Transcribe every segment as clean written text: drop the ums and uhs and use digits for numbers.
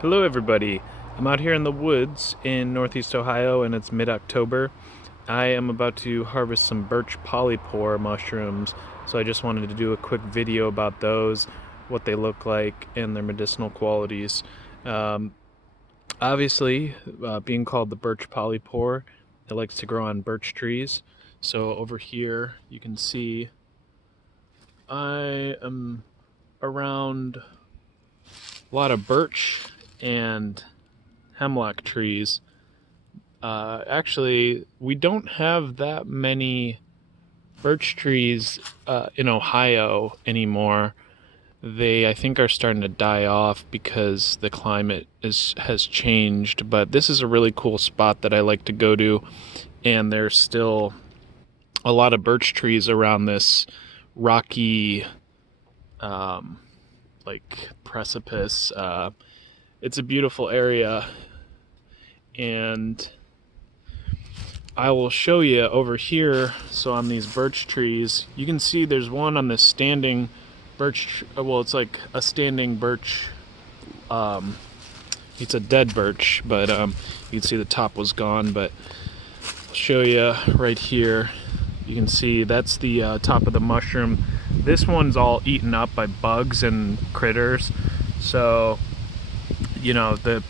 Hello everybody. I'm out here in the woods in northeast Ohio and it's mid-October. I am about to harvest some Birch Polypore mushrooms, so I just wanted to do a quick video about those, what they look like, and their medicinal qualities. Um, Obviously, being called the Birch Polypore, it likes to grow on birch trees. So over here you can see I am around a lot of birch and hemlock trees. Actually, we don't have that many birch trees in Ohio anymore. They, I think, are starting to die off because the climate has changed. But this is a really cool spot that I like to go to, and there's still a lot of birch trees around this rocky, like precipice. It's a beautiful area, and I will show you over here. So on these birch trees, you can see there's one on this standing birch. Well, it's like a standing birch. It's a dead birch, but you can see the top was gone. But I'll show you right here. You can see that's the top of the mushroom. This one's all eaten up by bugs and critters. So, you know, the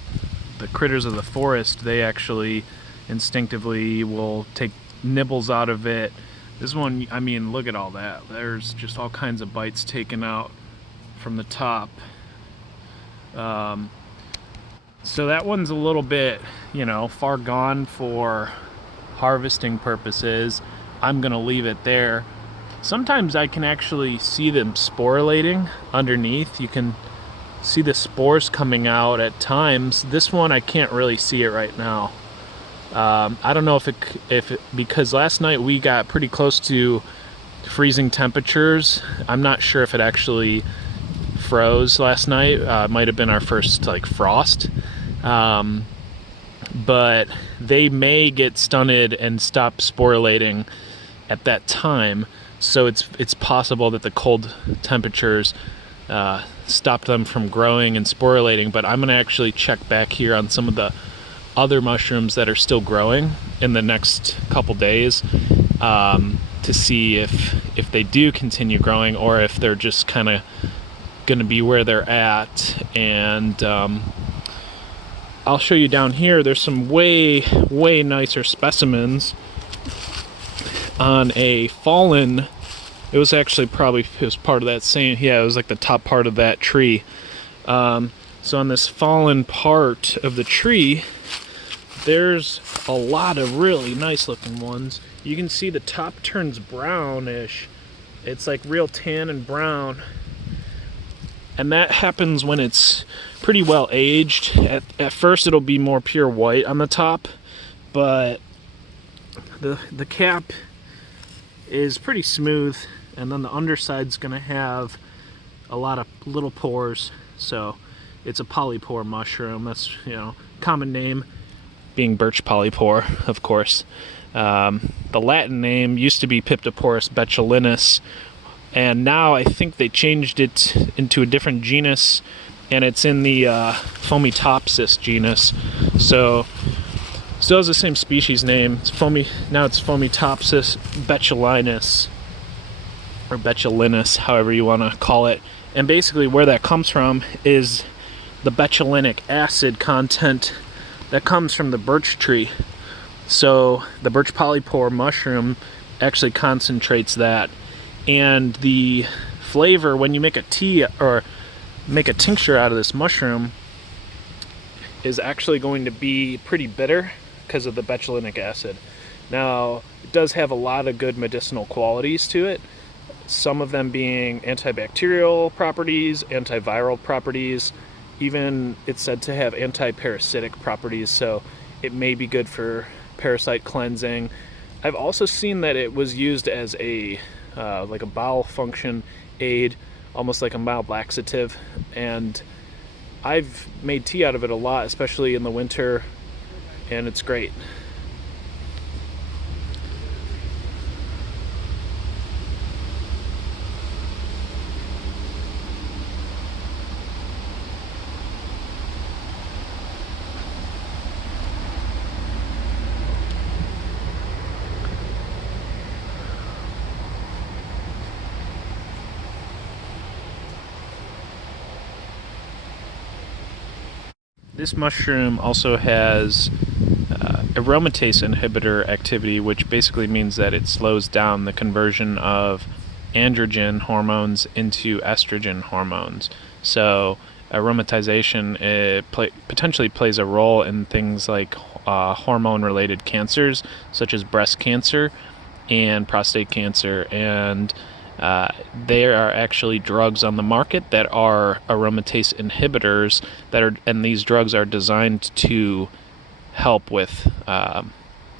critters of the forest, they actually instinctively will take nibbles out of it. This one, I mean, look at all that. There's just all kinds of bites taken out from the top. So that one's a little bit, far gone for harvesting purposes. I'm gonna leave it there. Sometimes I can actually see them sporulating underneath. You can see the spores coming out at times. This one I can't really see it right now. I don't know if it because last night we got pretty close to freezing temperatures. I'm not sure if it actually froze last night. It might have been our first frost. But they may get stunted and stop sporulating at that time. So it's possible that the cold temperatures stopped them from growing and sporulating. But I'm going to actually check back here on some of the other mushrooms that are still growing in the next couple days to see if they do continue growing or if they're just kind of going to be where they're at. And I'll show you down here. There's some way nicer specimens on a fallen. It was actually it was part of that same. Yeah, it was like the top part of that tree. So on this fallen part of the tree, there's a lot of really nice looking ones. You can see the top turns brownish. It's like real tan and brown. And that happens when it's pretty well aged. At first it'll be more pure white on the top, but the cap is pretty smooth, and then the underside's gonna have a lot of little pores. So it's a polypore mushroom. That's, common name being Birch Polypore, of course. The Latin name used to be Piptoporus betulinus, and now I think they changed it into a different genus, and it's in the Fomitopsis genus. So still has the same species name. Now it's Fomitopsis betulinus, or betulinus, however you want to call it. And basically where that comes from is the betulinic acid content that comes from the birch tree. So the Birch Polypore mushroom actually concentrates that. And the flavor, when you make a tea or make a tincture out of this mushroom, is actually going to be pretty bitter because of the betulinic acid. Now, it does have a lot of good medicinal qualities to it, some of them being antibacterial properties, antiviral properties, even it's said to have anti-parasitic properties, so it may be good for parasite cleansing. I've also seen that it was used as a like a bowel function aid, almost like a mild laxative, and I've made tea out of it a lot, especially in the winter, and it's great. This mushroom also has aromatase inhibitor activity, which basically means that it slows down the conversion of androgen hormones into estrogen hormones. So aromatization potentially plays a role in things like hormone-related cancers, such as breast cancer and prostate cancer. And there are actually drugs on the market that are aromatase inhibitors and these drugs are designed to help with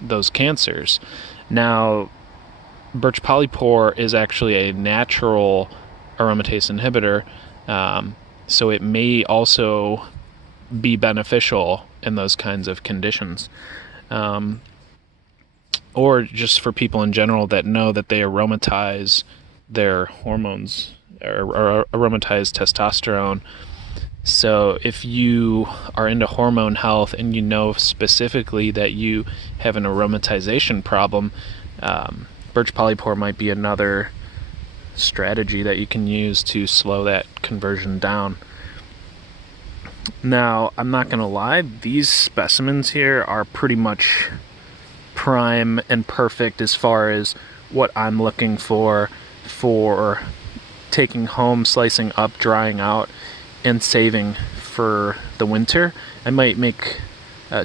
those cancers. Now, Birch Polypore is actually a natural aromatase inhibitor, so it may also be beneficial in those kinds of conditions. Or just for people in general that know that they aromatize their hormones or aromatize testosterone. So if you are into hormone health and you know specifically that you have an aromatization problem, Birch Polypore might be another strategy that you can use to slow that conversion down. Now, I'm not going to lie, these specimens here are pretty much prime and perfect as far as what I'm looking for taking home, slicing up, drying out, and saving for the winter. I might make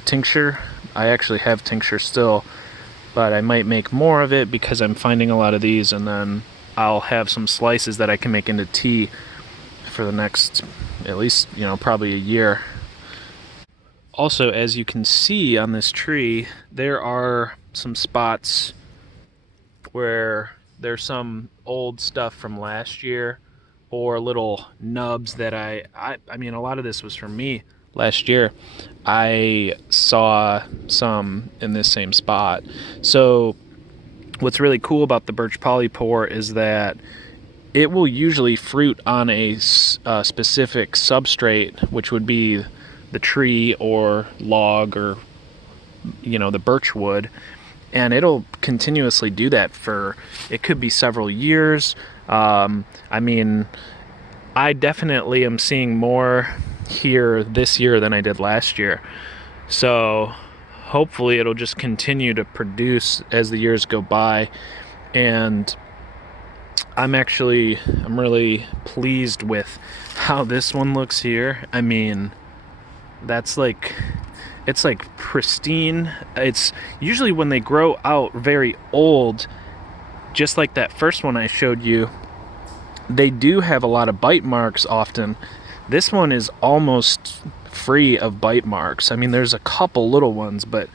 tincture. I actually have tincture still, but I might make more of it because I'm finding a lot of these, and then I'll have some slices that I can make into tea for the next, at least, probably a year. Also, as you can see on this tree, there are some spots where there's some old stuff from last year or little nubs that I mean, a lot of this was from me last year. I saw some in this same spot. So what's really cool about the Birch Polypore is that it will usually fruit on a specific substrate, which would be the tree or log or the birch wood, and it'll continuously do that for, it could be several years. I mean, I definitely am seeing more here this year than I did last year. So hopefully it'll just continue to produce as the years go by. And I'm really pleased with how this one looks here. I mean, it's like pristine. It's usually when they grow out very old, just like that first one I showed you, they do have a lot of bite marks often. This one is almost free of bite marks. I mean, there's a couple little ones, but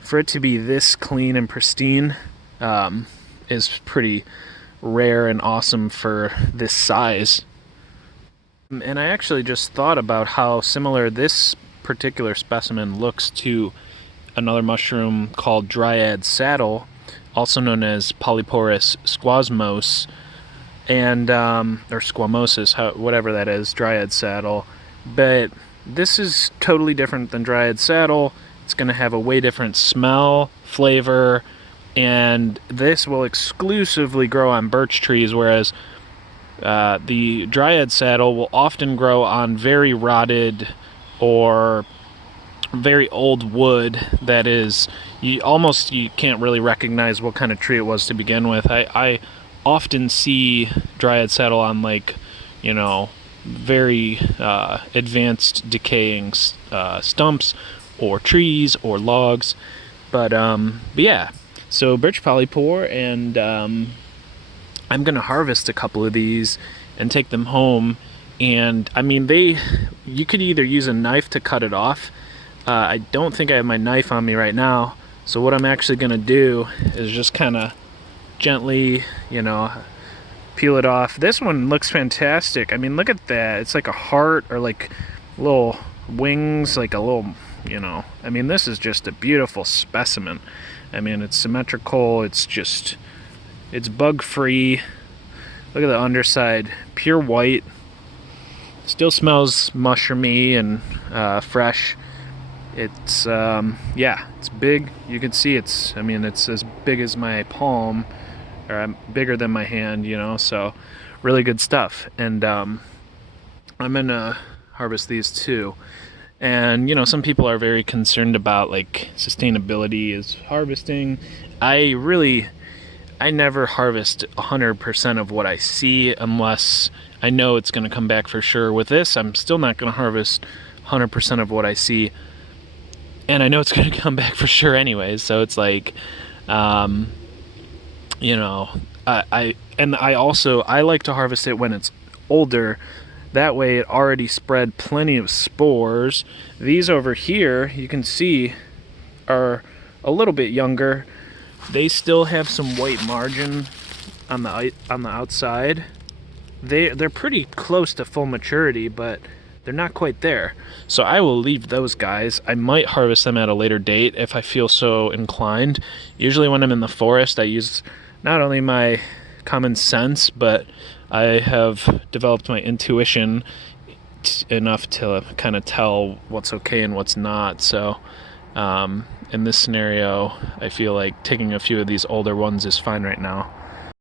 for it to be this clean and pristine is pretty rare and awesome for this size. And I actually just thought about how similar this particular specimen looks to another mushroom called Dryad Saddle, also known as Polyporus squamose, and or squamosus, whatever that is, Dryad Saddle. But this is totally different than Dryad Saddle. It's going to have a way different smell, flavor, and this will exclusively grow on birch trees, whereas the Dryad Saddle will often grow on very rotted or very old wood that is, you can't really recognize what kind of tree it was to begin with. I often see Dryad Saddle on very advanced decaying stumps or trees or logs. But yeah, so Birch Polypore, and I'm gonna harvest a couple of these and take them home. And I mean, you could either use a knife to cut it off. I don't think I have my knife on me right now, so what I'm actually gonna do is just kind of gently, peel it off. This one looks fantastic. I mean, look at that. It's like a heart, or like little wings, like a little, I mean, this is just a beautiful specimen. I mean, it's symmetrical. It's bug free. Look at the underside, pure white. Still smells mushroomy and fresh. It's yeah, it's big. You can see it's as big as my palm, or bigger than my hand, so really good stuff. And I'm gonna harvest these too. And some people are very concerned about like sustainability is harvesting. I never harvest 100% of what I see unless I know it's going to come back for sure. With this, I'm still not going to harvest 100% of what I see, and I know it's going to come back for sure anyways. So it's like, um, you know, I like to harvest it when it's older. That way, it already spread plenty of spores. These over here, you can see, are a little bit younger. They still have some white margin on the outside. They're pretty close to full maturity, but they're not quite there. So I will leave those guys. I might harvest them at a later date if I feel so inclined. Usually when I'm in the forest, I use not only my common sense, but I have developed my intuition enough to kind of tell what's okay and what's not. So in this scenario, I feel like taking a few of these older ones is fine right now.